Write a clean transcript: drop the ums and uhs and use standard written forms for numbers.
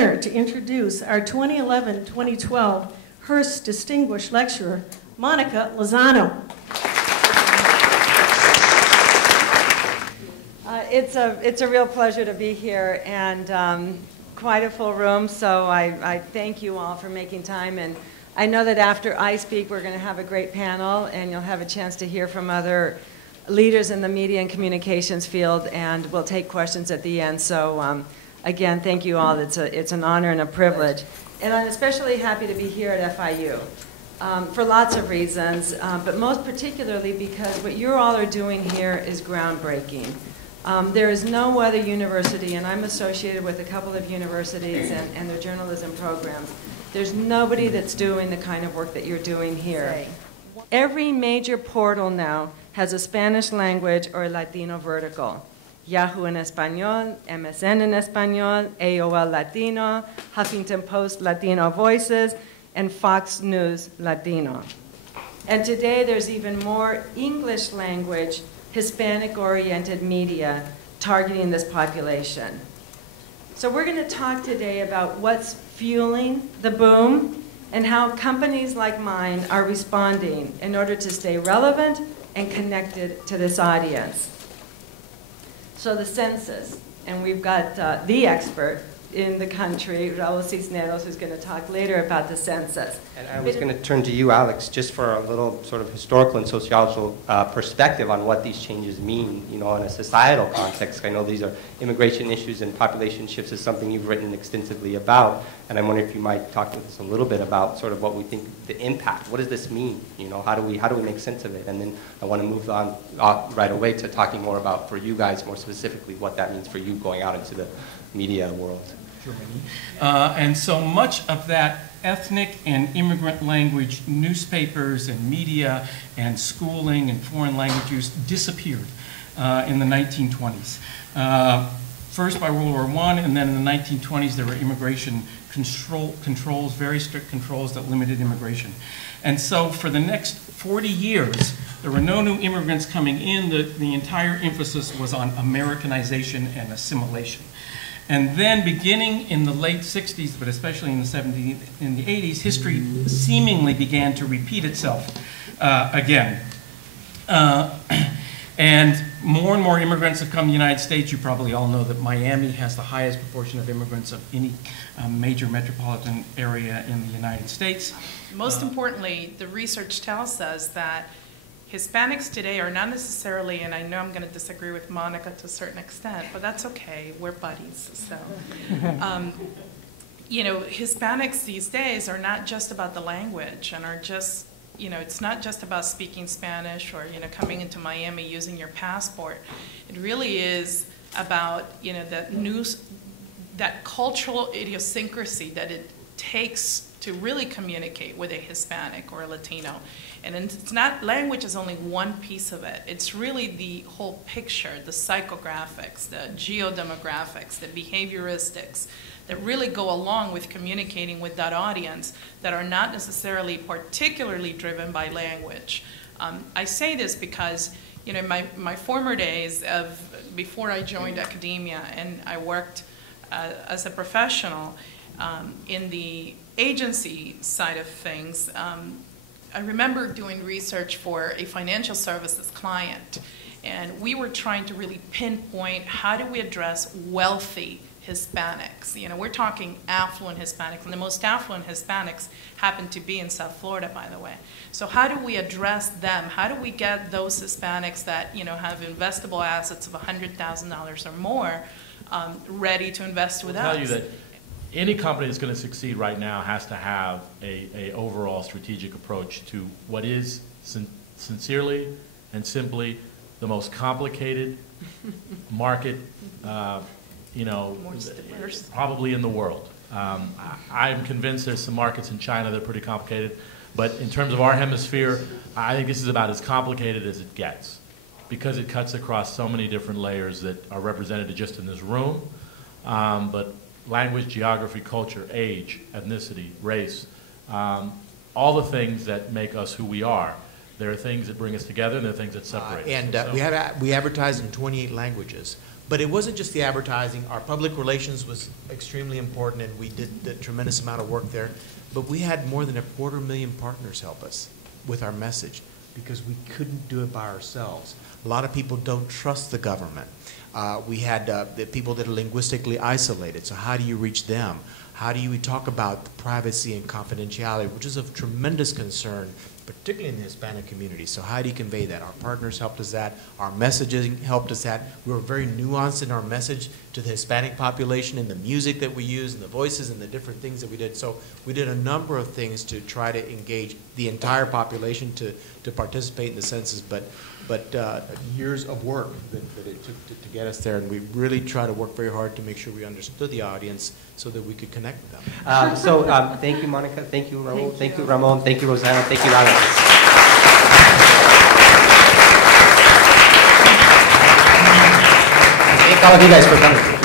honor to introduce our 2011-2012 Hearst Distinguished Lecturer, Monica Lozano. It's a real pleasure to be here, and quite a full room, so I thank you all for making time. And I know that after I speak, we're going to have a great panel, and you'll have a chance to hear from other leaders in the media and communications field, and we'll take questions at the end. So again, thank you all. It's an honor and a privilege. And I'm especially happy to be here at FIU for lots of reasons, but most particularly because what you all are doing here is groundbreaking. There is no other university, and I'm associated with a couple of universities and their journalism programs. There's nobody that's doing the kind of work that you're doing here. Every major portal now has a Spanish language or Latino vertical. Yahoo en Español, MSN en Español, AOL Latino, Huffington Post Latino Voices, and Fox News Latino. And today there's even more English language, Hispanic-oriented media targeting this population. So we're going to talk today about what's fueling the boom and how companies like mine are responding in order to stay relevant and connected to this audience. So the census, and we've got the expert in the country, Raul Cisneros, who's going to talk later about the census. And I was going to turn to you, Alex, just for a little sort of historical and sociological perspective on what these changes mean, you know, in a societal context. I know these are immigration issues, and population shifts is something you've written extensively about. And I'm wondering if you might talk with us a little bit about sort of what we think the impact. What does this mean? You know, how do we make sense of it? And then I want to move on right away to talking more about, for you guys, more specifically, what that means for you going out into the media world. And so much of that ethnic and immigrant language newspapers and media and schooling and foreign language use disappeared in the 1920s. First by World War I, and then in the 1920s there were immigration controls, very strict controls that limited immigration. And so for the next 40 years, there were no new immigrants coming in. The entire emphasis was on Americanization and assimilation. And then beginning in the late 60s, but especially in the 70s and the 80s, history seemingly began to repeat itself again. And more immigrants have come to the United States. You probably all know that Miami has the highest proportion of immigrants of any major metropolitan area in the United States. Most importantly, the research tells us that Hispanics today are not necessarily, and I know I'm going to disagree with Monica to a certain extent, but that's okay. We're buddies. So, you know, Hispanics these days are not just about the language and are just, you know, it's not just about speaking Spanish or, you know, coming into Miami using your passport. It really is about, you know, that cultural idiosyncrasy that it takes to really communicate with a Hispanic or a Latino. And it's not, language is only one piece of it. It's really the whole picture, the psychographics, the geodemographics, the behavioristics that really go along with communicating with that audience that are not necessarily particularly driven by language. I say this because, you know, my former days of before I joined academia and I worked as a professional in the agency side of things, I remember doing research for a financial services client, and we were trying to really pinpoint how do we address wealthy Hispanics. You know, we're talking affluent Hispanics, and the most affluent Hispanics happen to be in South Florida, by the way. So how do we address them? How do we get those Hispanics that, you know, have investable assets of $100,000 or more ready to invest with us? I'll tell you that any company that's going to succeed right now has to have a overall strategic approach to what is sincerely and simply the most complicated market, you know, probably in the world. I'm convinced there's some markets in China that are pretty complicated, but in terms of our hemisphere, I think this is about as complicated as it gets because it cuts across so many different layers that are represented just in this room, but language, geography, culture, age, ethnicity, race, all the things that make us who we are. There are things that bring us together, and there are things that separate us. We advertise in 28 languages. But it wasn't just the advertising. Our public relations was extremely important, and we did a tremendous amount of work there. But we had more than 250,000 partners help us with our message because we couldn't do it by ourselves. A lot of people don't trust the government. We had the people that are linguistically isolated, so how do you reach them? How do you talk about privacy and confidentiality, which is of tremendous concern, particularly in the Hispanic community. So how do you convey that? Our partners helped us that. Our messaging helped us that. We were very nuanced in our message to the Hispanic population in the music that we used and the voices and the different things that we did. So we did a number of things to try to engage the entire population to participate in the census, but years of work that it took to get us there, and we really tried to work very hard to make sure we understood the audience so that we could connect with them. Thank you, Monica. Thank you, Raul. Thank you, Ramon. Thank you, Lozano. Thank you, Alex. Thank all of you guys for coming.